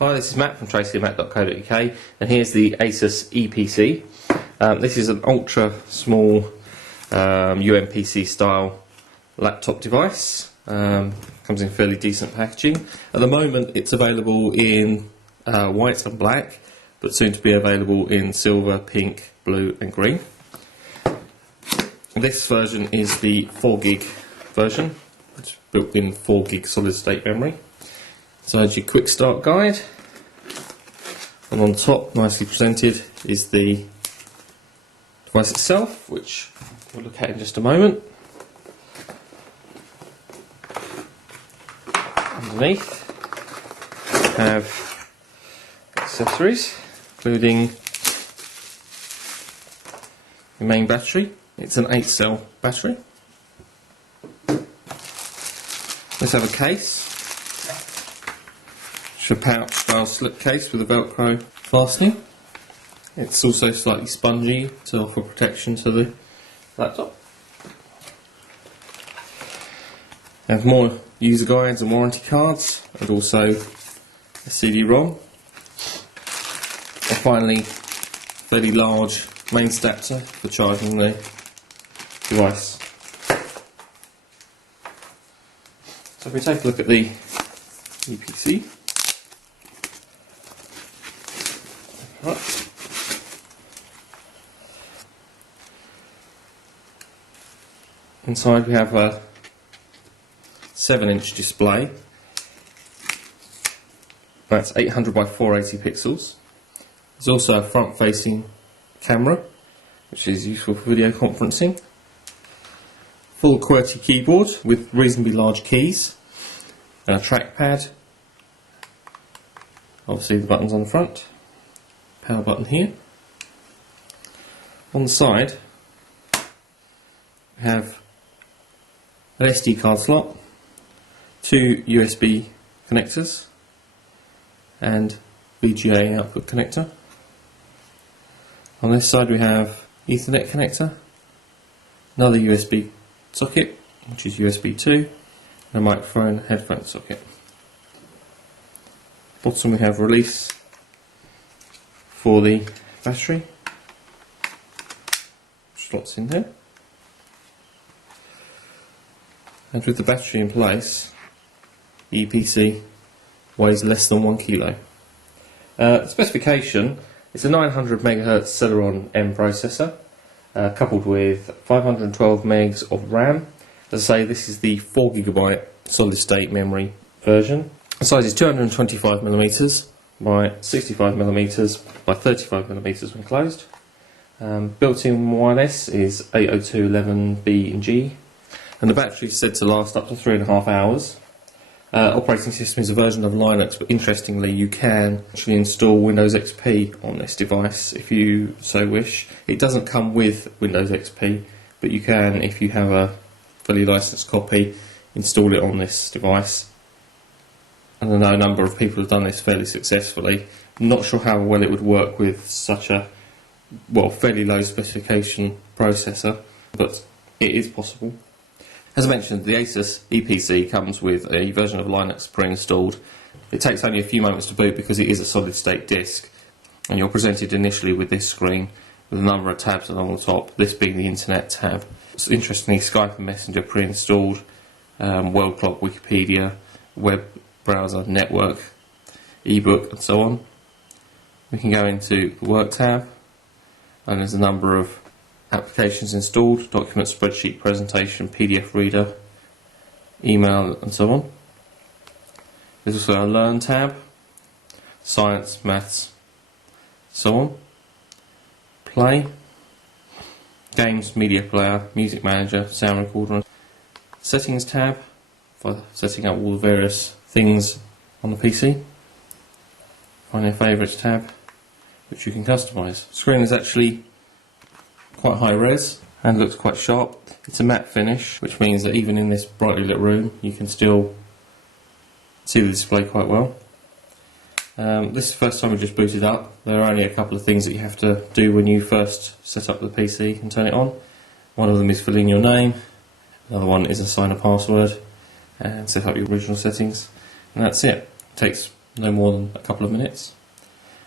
Hi, this is Matt from tracyandmatt.co.uk, and here's the Asus Eee PC. This is an ultra small UMPC style laptop device. Comes in fairly decent packaging. At the moment it's available in white and black, but soon to be available in silver, pink, blue and green. This version is the 4GB version, which is built in 4GB solid state memory. So as your quick start guide, and on top, nicely presented, is the device itself, which we'll look at in just a moment. Underneath, we have accessories, including the main battery. It's an 8-cell battery. Let's have a case. It's a pouch style slip case with a Velcro fastening. It's also slightly spongy to offer protection to the laptop. We have more user guides and warranty cards, and also a CD-ROM. And finally, fairly large main adapter for charging the device. So if we take a look at the Eee PC. Right. Inside we have a 7-inch display. That's 800 by 480 pixels. There's also a front-facing camera, which is useful for video conferencing. Full QWERTY keyboard with reasonably large keys, and a trackpad. Obviously the buttons on the front. Power button here. On the side we have an SD card slot, 2 USB connectors and VGA output connector. On this side we have Ethernet connector, another USB socket, which is USB 2, and a microphone headphone socket. Bottom we have release for the battery, slots in there, and with the battery in place, the Eee PC weighs less than 1 kilo. The specification is a 900 MHz Celeron M processor, coupled with 512 megs of RAM. As I say, this is the 4GB solid state memory version. The size is 225mm by 65mm by 35mm when closed. Built-in wireless is 802.11b and G, and the battery is said to last up to 3.5 hours. Operating system is a version of Linux, but interestingly you can actually install Windows XP on this device if you so wish. It doesn't come with Windows XP, but you can, if you have a fully licensed copy, install it on this device. And I know a number of people have done this fairly successfully. I'm not sure how well it would work with such a, well, fairly low specification processor, but it is possible. As I mentioned, the Asus Eee PC comes with a version of Linux pre-installed. It takes only a few moments to boot because it is a solid state disk, and you're presented initially with this screen with a number of tabs along the top, this being the Internet tab. So interestingly, Skype and Messenger pre-installed, World Clock, Wikipedia, web browser, network, ebook and so on. We can go into the work tab, and there's a number of applications installed: document, spreadsheet, presentation, PDF reader, email and so on. There's also a learn tab, science, maths, so on. Play, games, media player, music manager, sound recorder. Settings tab for setting up all the various things on the PC. Find your favourites tab, which you can customise. The screen is actually quite high res and looks quite sharp. It's a matte finish, which means that even in this brightly lit room you can still see the display quite well. This is the first time we just booted up. There are only a couple of things that you have to do when you first set up the PC and turn it on. One of them is fill in your name, another one is assign a password and set up your original settings, and that's it. It takes no more than a couple of minutes.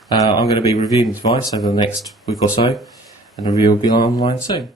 I'm going to be reviewing the device over the next week or so, and the review will be online soon.